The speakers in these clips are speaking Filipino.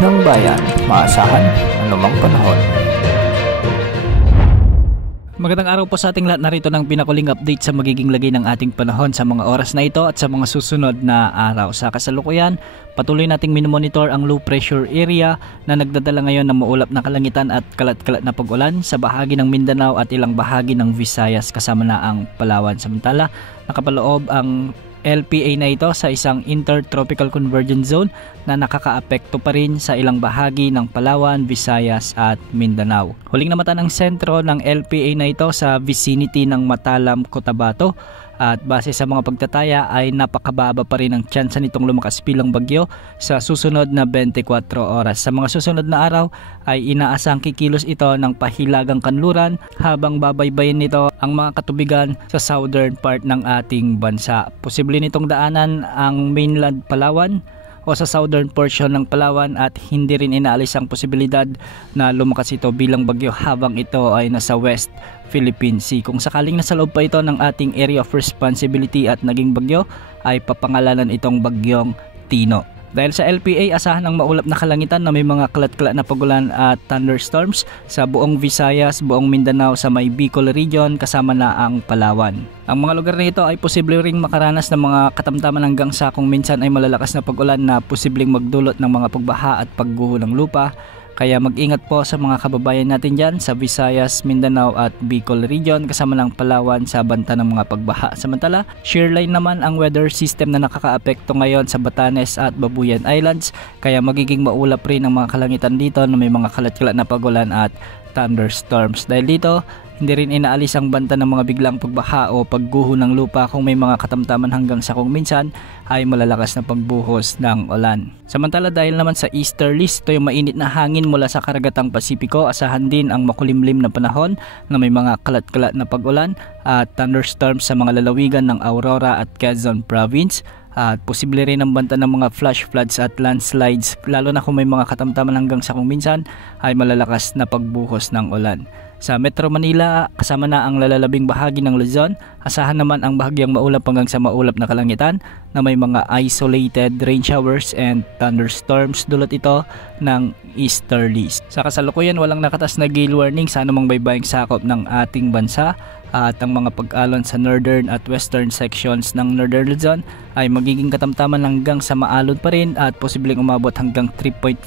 ng bayan, maasahan anumang panahon. Magandang araw po sa ating lahat. Narito ng pinakuling update sa magiging lagay ng ating panahon sa mga oras na ito at sa mga susunod na araw. Sa kasalukuyan, patuloy nating minomonitor ang low pressure area na nagdadala ngayon ng maulap na kalangitan at kalat-kalat na pag-ulan sa bahagi ng Mindanao at ilang bahagi ng Visayas kasama na ang Palawan. Samantala, nakapaloob ang LPA na ito sa isang intertropical convergence zone na nakakaapekto pa rin sa ilang bahagi ng Palawan, Visayas at Mindanao. Huling namatan ang sentro ng LPA na ito sa vicinity ng Matalam, Cotabato at base sa mga pagtataya ay napakababa pa rin ang tsansa nitong lumakas bilang bagyo sa susunod na 24 oras. Sa mga susunod na araw ay inaasang kikilos ito ng pahilagang kanluran habang babaybayin nito ang mga katubigan sa southern part ng ating bansa. Posible nitong daanan ang mainland Palawan o sa southern portion ng Palawan at hindi rin inaalis ang posibilidad na lumakas ito bilang bagyo habang ito ay nasa West Philippine Sea. Kung sakaling nasa loob pa ito ng ating area of responsibility at naging bagyo, ay papangalanan itong bagyong Tino. Dahil sa LPA, asahan ang maulap na kalangitan na may mga kalat-kalat na pagulan at thunderstorms sa buong Visayas, buong Mindanao sa may Bicol region kasama na ang Palawan. Ang mga lugar na ito ay posible ring makaranas ng mga katamtaman hanggang sa kung minsan ay malalakas na pagulan na posibleng magdulot ng mga pagbaha at pagguho ng lupa. Kaya mag-ingat po sa mga kababayan natin dyan sa Visayas, Mindanao at Bicol region kasama ng Palawan sa banta ng mga pagbaha. Samantala, shearline naman ang weather system na nakakaapekto ngayon sa Batanes at Babuyan Islands. Kaya magiging maulap rin ang mga kalangitan dito na may mga kalat-kalat na pagulan at thunderstorms. Dahil dito, hindi rin inaalis ang banta ng mga biglang pagbaha o pagguho ng lupa kung may mga katamtaman hanggang sa kung minsan ay malalakas na pagbuhos ng ulan. Samantala dahil naman sa easterlies, ito yung mainit na hangin mula sa karagatang Pasipiko, asahan din ang makulimlim na panahon na may mga kalat-kalat na pag-ulan at thunderstorms sa mga lalawigan ng Aurora at Quezon Province. At posible rin ang banta ng mga flash floods at landslides lalo na kung may mga katamtaman hanggang sa kung minsan ay malalakas na pagbuhos ng ulan. Sa Metro Manila, kasama na ang lalalabing bahagi ng Luzon, asahan naman ang bahagyang maulap hanggang sa maulap na kalangitan na may mga isolated rain showers and thunderstorms dulot ito ng easterlies. Sa kasalukuyan, walang nakatas na gale warning sa anumang baybaying sakop ng ating bansa at ang mga pag-alon sa northern at western sections ng Northern Luzon ay magiging katamtaman hanggang sa maalon pa rin at posibleng umabot hanggang 3.4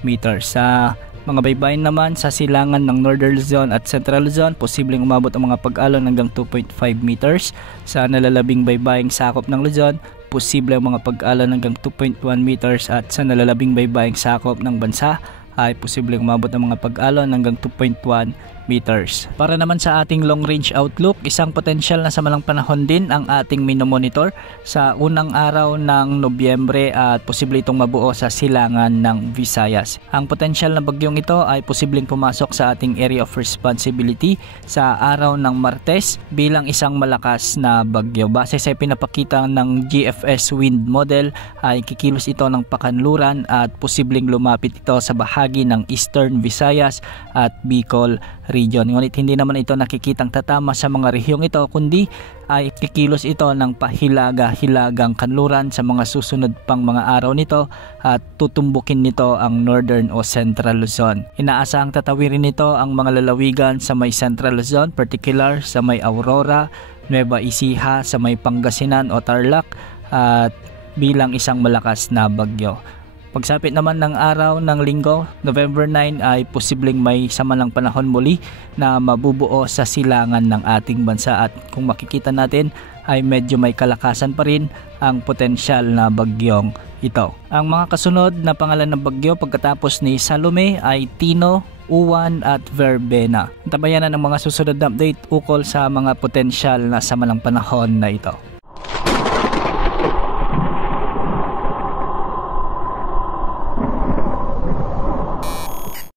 meters. Sa mga baybayin naman sa silangan ng Northern Luzon at Central Luzon, posibleng umabot ang mga pag-alon hanggang 2.5 meters. Sa nalalabing baybaying sakop ng Luzon, posible ang mga pag-alon hanggang 2.1 meters at sa nalalabing baybaying sakop ng bansa ay posibleng umabot ang mga pag-alon hanggang 2.1 meters. Para naman sa ating long range outlook, isang potensyal na samalang panahon din ang ating minomonitor sa unang araw ng Nobyembre at posible itong mabuo sa silangan ng Visayas. Ang potensyal na bagyong ito ay posibleng pumasok sa ating area of responsibility sa araw ng Martes bilang isang malakas na bagyo. Base sa pinapakita ng GFS wind model ay kikilos ito ng pakanluran at posibleng lumapit ito sa bahagi ng Eastern Visayas at Bicol region. Ngunit hindi naman ito nakikitang tatama sa mga rehiyong ito kundi ay kikilos ito ng pahilaga-hilagang kanluran sa mga susunod pang mga araw nito at tutumbukin nito ang Northern o Central Luzon. Inaasahang tatawirin nito ang mga lalawigan sa may Central Luzon, particular sa may Aurora, Nueva Ecija, sa may Pangasinan o Tarlac at bilang isang malakas na bagyo. Pagsapit naman ng araw ng Linggo, November 9 ay posibleng may samalang panahon muli na mabubuo sa silangan ng ating bansa at kung makikita natin ay medyo may kalakasan pa rin ang potensyal na bagyong ito. Ang mga kasunod na pangalan ng bagyo pagkatapos ni Salome ay Tino, Uwan at Verbena. Tabayanan ang mga susunod na update ukol sa mga potensyal na samalang panahon na ito.